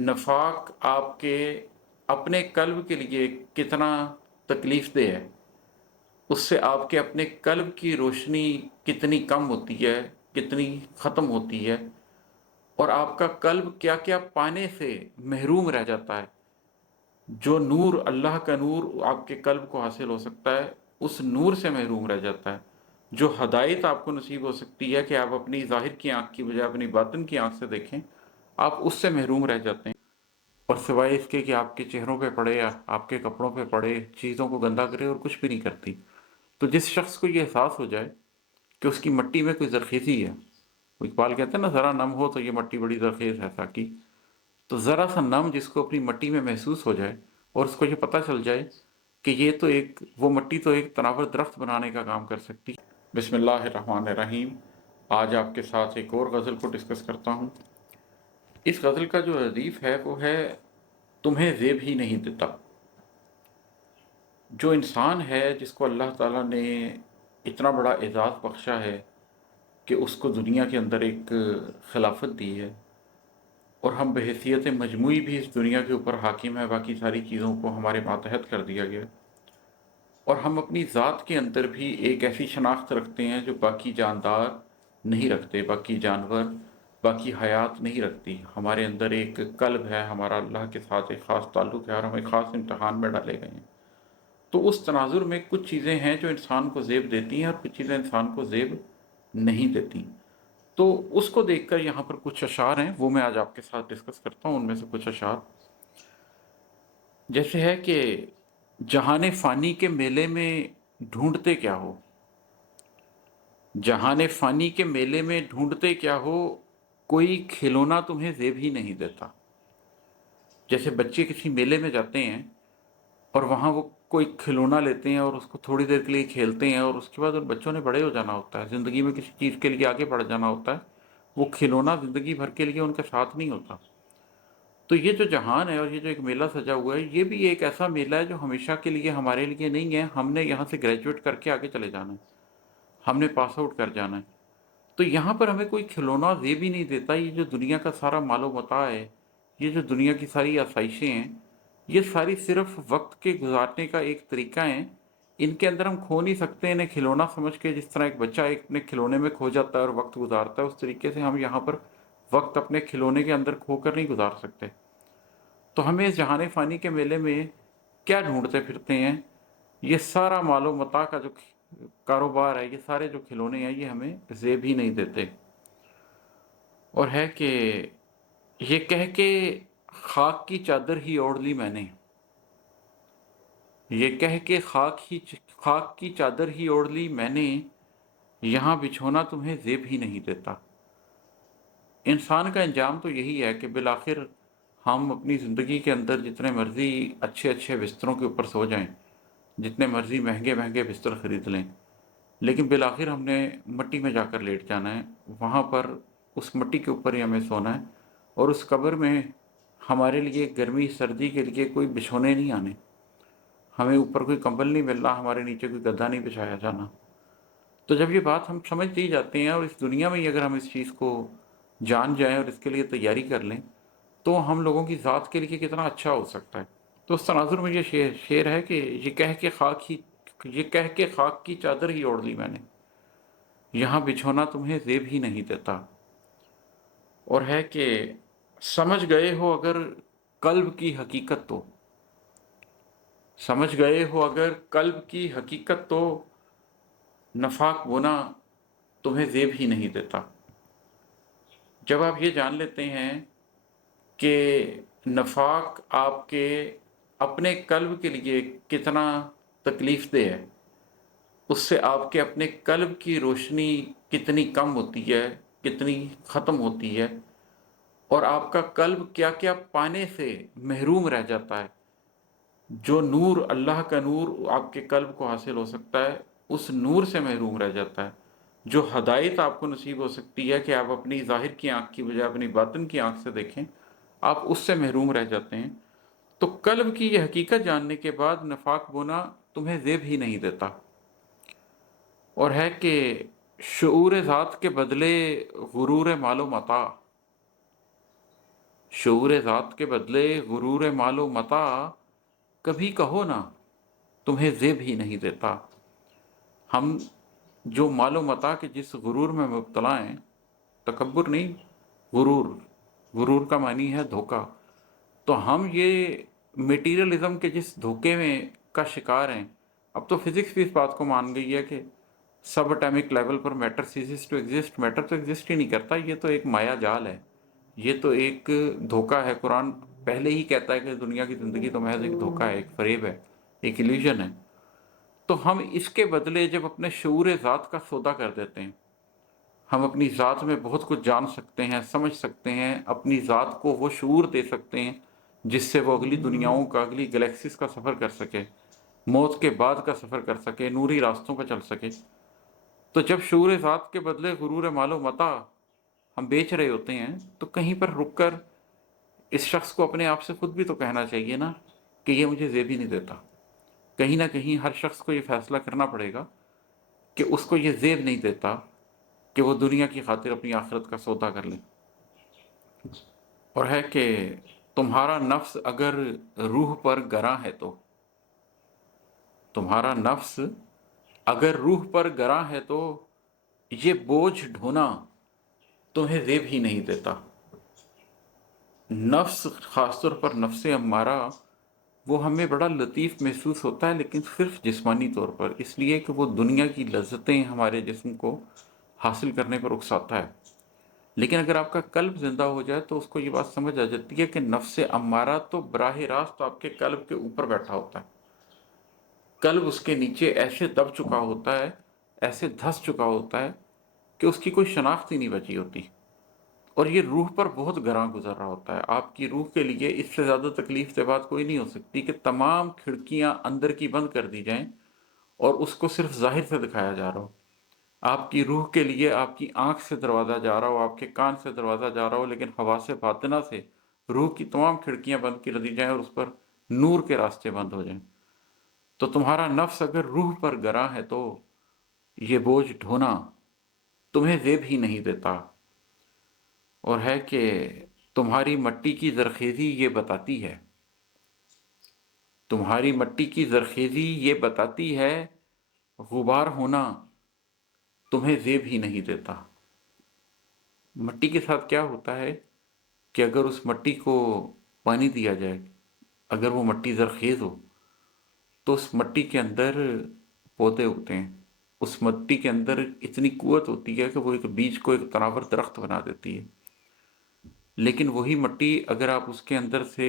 नफाक आपके अपने कल्ब के लिए कितना तकलीफ दे है, उससे आपके अपने कल्ब की रोशनी कितनी कम होती है, कितनी ख़त्म होती है, और आपका कल्ब क्या क्या पाने से महरूम रह जाता है। जो नूर, अल्लाह का नूर आपके कल्ब को हासिल हो सकता है, उस नूर से महरूम रह जाता है। जो हदायत आपको नसीब हो सकती है कि आप अपनी ज़ाहिर की आँख की बजाय अपनी बातिन की आँख से देखें, आप उससे महरूम रह जाते हैं। और सिवाय इसके कि आपके चेहरों पे पड़े या आपके कपड़ों पे पड़े, चीज़ों को गंदा करे और कुछ भी नहीं करती। तो जिस शख्स को ये एहसास हो जाए कि उसकी मिट्टी में कोई ज़रख़ेज़ी है, वो इकबाल कहते हैं ना, ज़रा नम हो तो ये मिट्टी बड़ी ज़रख़ेज़ है साकी। तो ज़रा सा नम जिसको अपनी मिट्टी में महसूस हो जाए और उसको ये पता चल जाए कि ये तो एक, वो मिट्टी तो एक तनावर दरख्त बनाने का काम कर सकती है। बिस्मिल्लाहिर्रहमानिर्रहीम। आज आपके साथ एक और गज़ल को डिस्कस करता हूँ। इस गज़ल का जो रदीफ़ है वो है, तुम्हें ज़ेब ही नहीं देता। जो इंसान है जिसको अल्लाह ताला ने इतना बड़ा एज़ाज़ बख्शा है कि उसको दुनिया के अंदर एक खिलाफत दी है, और हम बहैसियत मजमूई भी इस दुनिया के ऊपर हाकिम है, बाकी सारी चीज़ों को हमारे मातहत कर दिया गया, और हम अपनी ज़ात के अंदर भी एक ऐसी शनाख्त रखते हैं जो बाकी जानदार नहीं रखते, बाकी जानवर, बाकी हयात नहीं रखती। हमारे अंदर एक कल्ब है, हमारा अल्लाह के साथ एक ख़ास ताल्लुक़ है, और हम एक ख़ास इम्तहान में डाले गए हैं। तो उस तनाजुर में कुछ चीज़ें हैं जो इंसान को ज़ेब देती हैं और कुछ चीज़ें इंसान को ज़ेब नहीं देती। तो उसको देखकर यहाँ पर कुछ अशार हैं, वो मैं आज आपके साथ डिस्कस करता हूँ। उनमें से कुछ अशार जैसे है कि जहाने फ़ानी के मेले में ढूंढते क्या हो, जहाने फ़ानी के मेले में ढूंढते क्या हो, कोई खिलौना तुम्हें ज़ेब ही नहीं देता। जैसे बच्चे किसी मेले में जाते हैं और वहाँ वो कोई खिलौना लेते हैं और उसको थोड़ी देर के लिए खेलते हैं, और उसके बाद उन बच्चों ने बड़े हो जाना होता है, ज़िंदगी में किसी चीज़ के लिए आगे बढ़ जाना होता है। वो खिलौना ज़िंदगी भर के लिए उनके साथ नहीं होता। तो ये जो जहान है और ये जो एक मेला सजा हुआ है, ये भी एक ऐसा मेला है जो हमेशा के लिए हमारे लिए नहीं है। हमने यहाँ से ग्रेजुएट करके आगे चले जाना है, हमने पास आउट कर जाना है। तो यहाँ पर हमें कोई खिलौना ज़ेब ही नहीं देता। ये जो दुनिया का सारा मालो मता है, ये जो दुनिया की सारी आसाइशें हैं, ये सारी सिर्फ वक्त के गुजारने का एक तरीका है। इनके अंदर हम खो नहीं सकते इन्हें खिलौना समझ के। जिस तरह एक बच्चा एक अपने खिलौने में खो जाता है और वक्त गुजारता है, उस तरीके से हम यहाँ पर वक्त अपने खिलौने के अंदर खो कर नहीं गुजार सकते। तो हमें इस जहान फ़ानी के मेले में क्या ढूंढते फिरते हैं? ये सारा मालो मता का जो कारोबार है, ये सारे जो खिलौने हैं, ये हमें ज़ेब ही नहीं देते। और है कि ये कह के खाक की चादर ही ओढ़ ली मैंने, ये कह के खाक की चादर ही ओढ़ ली मैंने, यहाँ बिछोना तुम्हें ज़ेब ही नहीं देता। इंसान का अंजाम तो यही है कि बिलाखिर हम अपनी ज़िंदगी के अंदर जितने मर्ज़ी अच्छे अच्छे बिस्तरों के ऊपर सो जाएं, जितने मर्ज़ी महंगे महंगे बिस्तर ख़रीद लें, लेकिन बिलाखिर हमने मिट्टी में जाकर लेट जाना है। वहाँ पर उस मिट्टी के ऊपर ही हमें सोना है, और उस कब्र में हमारे लिए गर्मी सर्दी के लिए कोई बिछोने नहीं आने, हमें ऊपर कोई कंबल नहीं मिल रहा, हमारे नीचे कोई गद्दा नहीं बिछाया जाना। तो जब ये बात हम समझ ही जाते हैं, और इस दुनिया में ही अगर हम इस चीज़ को जान जाएं और इसके लिए तैयारी कर लें, तो हम लोगों की ज़ात के लिए कितना अच्छा हो सकता है। तो उस तनाजुर में ये शेर है कि ये कह के खाक की चादर ही ओढ़ ली मैंने, यहाँ बिछोना तुम्हें ज़ेब ही नहीं देता। और है कि समझ गए हो अगर कल्ब की हकीकत तो, समझ गए हो अगर कल्ब की हकीकत तो, नफाक बोना तुम्हें ज़ेब ही नहीं देता। जब आप ये जान लेते हैं कि नफाक आपके अपने कल्ब के लिए कितना तकलीफ दे है, उससे आपके अपने कल्ब की रोशनी कितनी कम होती है, कितनी ख़त्म होती है, और आपका कल्ब क्या क्या पाने से महरूम रह जाता है। जो नूर, अल्लाह का नूर आपके कल्ब को हासिल हो सकता है, उस नूर से महरूम रह जाता है। जो हदायत आपको नसीब हो सकती है कि आप अपनी ज़ाहिर की आँख की बजाय अपनी बातिन की आँख से देखें, आप उससे महरूम रह जाते हैं। तो कल्ब की ये हकीकत जानने के बाद नफाक बोना तुम्हें ज़ेब ही नहीं देता। और है कि शऊर ज़ात के बदले गुरूर मालो मता, शऊर ज़ात के बदले गुरूर मालो मता, कभी कहो ना तुम्हें ज़ेब ही नहीं देता। हम जो मालो मता के जिस गुरूर में मुब्तला हैं, तकब्बुर नहीं, गुरूर, गुरूर का मानी है धोखा, तो हम ये मटेरियलिज्म के जिस धोखे में का शिकार हैं। अब तो फिजिक्स भी इस बात को मान गई है कि सब एटॉमिक लेवल पर matter ceases to exist, matter तो एग्जिस्ट ही नहीं करता, ये तो एक माया जाल है, ये तो एक धोखा है। कुरान पहले ही कहता है कि दुनिया की ज़िंदगी तो महज एक धोखा है, एक फरेब है, एक इल्यूजन है। तो हम इसके बदले जब अपने शऊर ज़ात का सौदा कर देते हैं, हम अपनी ज़ात में बहुत कुछ जान सकते हैं, समझ सकते हैं, अपनी ज़ात को वो शऊर दे सकते हैं जिससे वो अगली दुनियाओं का, अगली गैलेक्सीज का सफ़र कर सके, मौत के बाद का सफ़र कर सके, नूरी रास्तों पर चल सके। तो जब शऊर ज़ात के बदले गुरूर मालो मता हम बेच रहे होते हैं, तो कहीं पर रुक कर इस शख्स को अपने आप से खुद भी तो कहना चाहिए ना कि ये मुझे ज़ेब ही नहीं देता। कहीं ना कहीं हर शख्स को ये फैसला करना पड़ेगा कि उसको ये ज़ेब नहीं देता कि वो दुनिया की खातिर अपनी आखिरत का सौदा कर ले। और है कि तुम्हारा नफ्स अगर रूह पर गरा है तो, तुम्हारा नफ्स अगर रूह पर गरा है तो ये बोझ ढोना तुम्हें ज़ेब ही नहीं देता। नफ्स, ख़ासतौर पर नफ्स अम्मारा, वो हमें बड़ा लतीफ़ महसूस होता है, लेकिन सिर्फ जिस्मानी तौर पर, इसलिए कि वो दुनिया की लज्जतें हमारे जिस्म को हासिल करने पर उकसाता है। लेकिन अगर आपका कल्ब ज़िंदा हो जाए तो उसको ये बात समझ आ जाती है कि नफ्स अम्मारा तो बराह रास्त आपके कल्ब के ऊपर बैठा होता है। कल्ब उसके नीचे ऐसे दब चुका होता है, ऐसे धंस चुका होता है कि उसकी कोई शनाख्त ही नहीं बची होती, और ये रूह पर बहुत गरां गुजर रहा होता है। आपकी रूह के लिए इससे ज़्यादा तकलीफ से बात कोई नहीं हो सकती कि तमाम खिड़कियां अंदर की बंद कर दी जाएं और उसको सिर्फ जाहिर से दिखाया जा रहा हो। आपकी रूह के लिए आपकी आंख से दरवाज़ा जा रहा हो, आपके कान से दरवाज़ा जा रहा हो, लेकिन हवा से बातिना से रूह की तमाम खिड़कियां बंद कर दी जाएं और उस पर नूर के रास्ते बंद हो जाएं। तो तुम्हारा नफ्स अगर रूह पर गरा है तो ये बोझ ढोना तुम्हें ज़ेब ही नहीं देता। और है कि तुम्हारी मट्टी की ज़रखेज़ी ये बताती है, तुम्हारी मट्टी की ज़रखेज़ी ये बताती है, गुबार होना तुम्हें ज़ेब ही नहीं देता। मट्टी के साथ क्या होता है कि अगर उस मट्टी को पानी दिया जाए, अगर वो मट्टी ज़रखेज़ हो, तो उस मट्टी के अंदर पौधे उगते हैं। उस मट्टी के अंदर इतनी कुव्वत होती है कि वो एक बीज को एक तनावर दरख्त बना देती है। लेकिन वही मट्टी अगर आप उसके अंदर से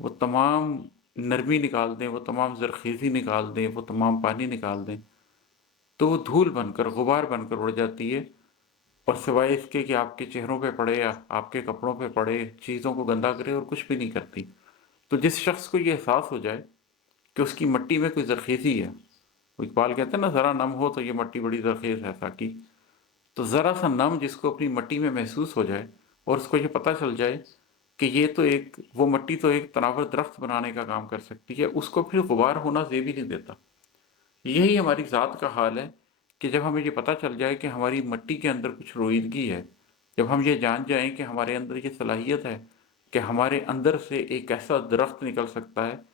वो तमाम नरमी निकाल दें, वो तमाम ज़रख़ीज़ी निकाल दें, वो तमाम पानी निकाल दें, तो वो धूल बनकर, गुबार बनकर उड़ जाती है, और सिवाय इसके कि आपके चेहरों पे पड़े या आपके कपड़ों पे पड़े, चीज़ों को गंदा करे, और कुछ भी नहीं करती। तो जिस शख्स को ये एहसास हो जाए कि उसकी मट्टी में कोई ज़रख़ीज़ी है, वो इकबाल कहते हैं ना, ज़रा नम हो तो ये मट्टी बड़ी ज़रख़ीज़ है साकी। तो ज़रा सा नम जिसको अपनी मट्टी में महसूस हो जाए और उसको ये पता चल जाए कि ये तो एक, वो मट्टी तो एक तनावर दरख्त बनाने का काम कर सकती है, उसको फिर गुबार होना ज़ेब ही नहीं देता। यही हमारी ज़ात का हाल है कि जब हमें ये पता चल जाए कि हमारी मट्टी के अंदर कुछ रोईदगी है, जब हम ये जान जाएं कि हमारे अंदर ये सलाहियत है कि हमारे अंदर से एक ऐसा दरख्त निकल सकता है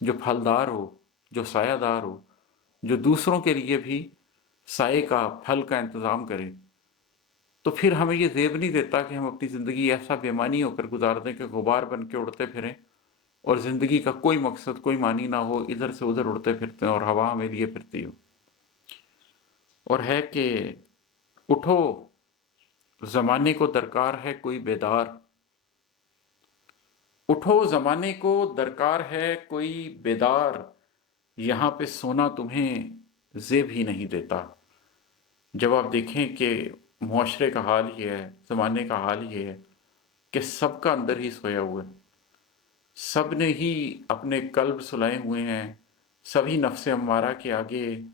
जो फलदार हो, जो सायादार हो, जो दूसरों के लिए भी साए का, फल का इंतज़ाम करे, तो फिर हमें ये ज़ेब नहीं देता कि हम अपनी ज़िंदगी ऐसा बेमानी होकर गुजार दें कि गुबार बन के उड़ते फिरें, और ज़िंदगी का कोई मकसद, कोई मानी ना हो, इधर से उधर उड़ते फिरते हैं और हवा हमें लिए फिरती हो। और है कि उठो, ज़माने को दरकार है कोई बेदार, उठो ज़माने को दरकार है कोई बेदार, यहाँ पे सोना तुम्हें ज़ेब ही नहीं देता। जब आप देखें कि मुआशरे का हाल ये है, ज़माने का हाल ये है कि सबका अंदर ही सोया हुआ है, सब ने ही अपने कल्ब सुलाए हुए हैं, सभी नफ्स अम्मारा के आगे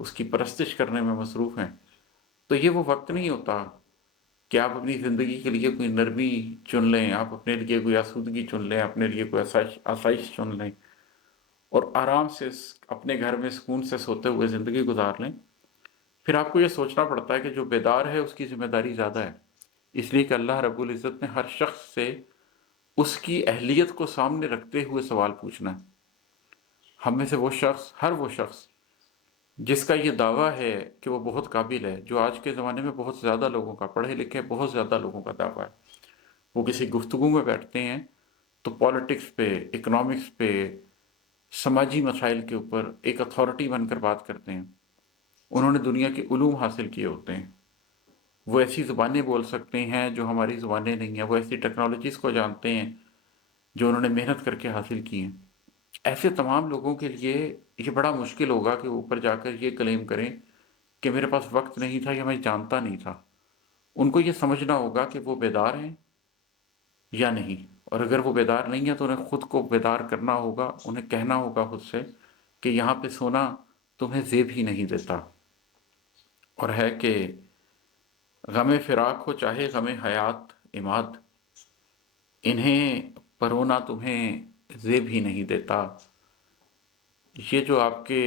उसकी परस्तिश करने में मसरूफ़ हैं। तो ये वो वक्त नहीं होता कि आप अपनी ज़िंदगी के लिए कोई नरमी चुन लें, आप अपने लिए कोई आसूदगी चुन लें, अपने लिए कोई आसाइश चुन लें और आराम से अपने घर में सुकून से सोते हुए ज़िंदगी गुजार लें। फिर आपको ये सोचना पड़ता है कि जो बेदार है उसकी ज़िम्मेदारी ज़्यादा है, इसलिए कि अल्लाह रब्बुल इज़्ज़त ने हर शख्स से اس کی اہلیت کو سامنے رکھتے ہوئے سوال پوچھنا ہے۔ ہم میں سے وہ شخص، ہر وہ شخص جس کا یہ دعویٰ ہے کہ وہ بہت قابل ہے، جو آج کے زمانے میں بہت زیادہ لوگوں کا، پڑھے لکھے بہت زیادہ لوگوں کا دعویٰ ہے، وہ کسی گفتگو میں بیٹھتے ہیں تو پالیٹکس پہ، اکنامکس پہ، سماجی مسائل کے اوپر ایک اتھارٹی بن کر بات کرتے ہیں۔ انہوں نے دنیا کے علوم حاصل کیے ہوتے ہیں، وہ ایسی زبانیں بول سکتے ہیں جو ہماری زبانیں نہیں ہیں، وہ ایسی ٹیکنالوجیز کو جانتے ہیں جو انہوں نے محنت کر کے حاصل کی ہیں۔ ایسے تمام لوگوں کے لیے یہ بڑا مشکل ہوگا کہ وہ اوپر جا کر یہ کلیم کریں کہ میرے پاس وقت نہیں تھا یا میں جانتا نہیں تھا۔ ان کو یہ سمجھنا ہوگا کہ وہ بیدار ہیں یا نہیں، اور اگر وہ بیدار نہیں ہیں تو انہیں خود کو بیدار کرنا ہوگا، انہیں کہنا ہوگا خود سے کہ یہاں پہ سونا تمہیں زیب ہی نہیں دیتا، اور ہے کہ غم فراق ہو چاہے غم حیات عماد، انہیں پرونا تمہیں زیب ہی نہیں دیتا۔ یہ جو آپ کے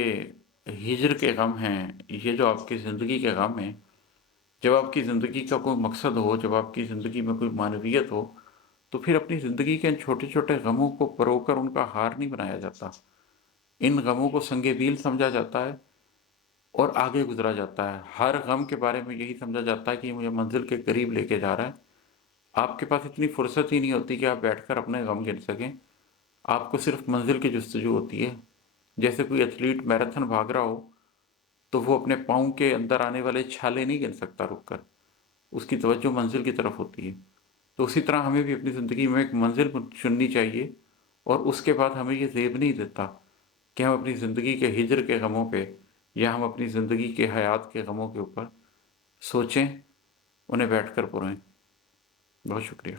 ہجر کے غم ہیں، یہ جو آپ کی زندگی کے غم ہیں، جب آپ کی زندگی کا کوئی مقصد ہو، جب آپ کی زندگی میں کوئی معنویت ہو، تو پھر اپنی زندگی کے ان چھوٹے چھوٹے غموں کو پرو کر ان کا ہار نہیں بنایا جاتا، ان غموں کو سنگ میل سمجھا جاتا ہے اور آگے گزرا جاتا ہے۔ ہر غم کے بارے میں یہی سمجھا جاتا ہے کہ یہ مجھے منزل کے قریب لے کے جا رہا ہے۔ آپ کے پاس اتنی فرصت ہی نہیں ہوتی کہ آپ بیٹھ کر اپنے غم گن سکیں، آپ کو صرف منزل کی جستجو ہوتی ہے۔ جیسے کوئی ایتھلیٹ میراتھن بھاگ رہا ہو تو وہ اپنے پاؤں کے اندر آنے والے چھالے نہیں گن سکتا رک کر، اس کی توجہ منزل کی طرف ہوتی ہے۔ تو اسی طرح ہمیں بھی اپنی زندگی میں ایک منزل چننی چاہیے، اور اس کے بعد ہمیں یہ زیب نہیں دیتا کہ ہم اپنی زندگی کے ہجر کے غموں پہ یا ہم اپنی زندگی کے حیات کے غموں کے اوپر سوچیں، انہیں بیٹھ کر پریں۔ بہت شکریہ۔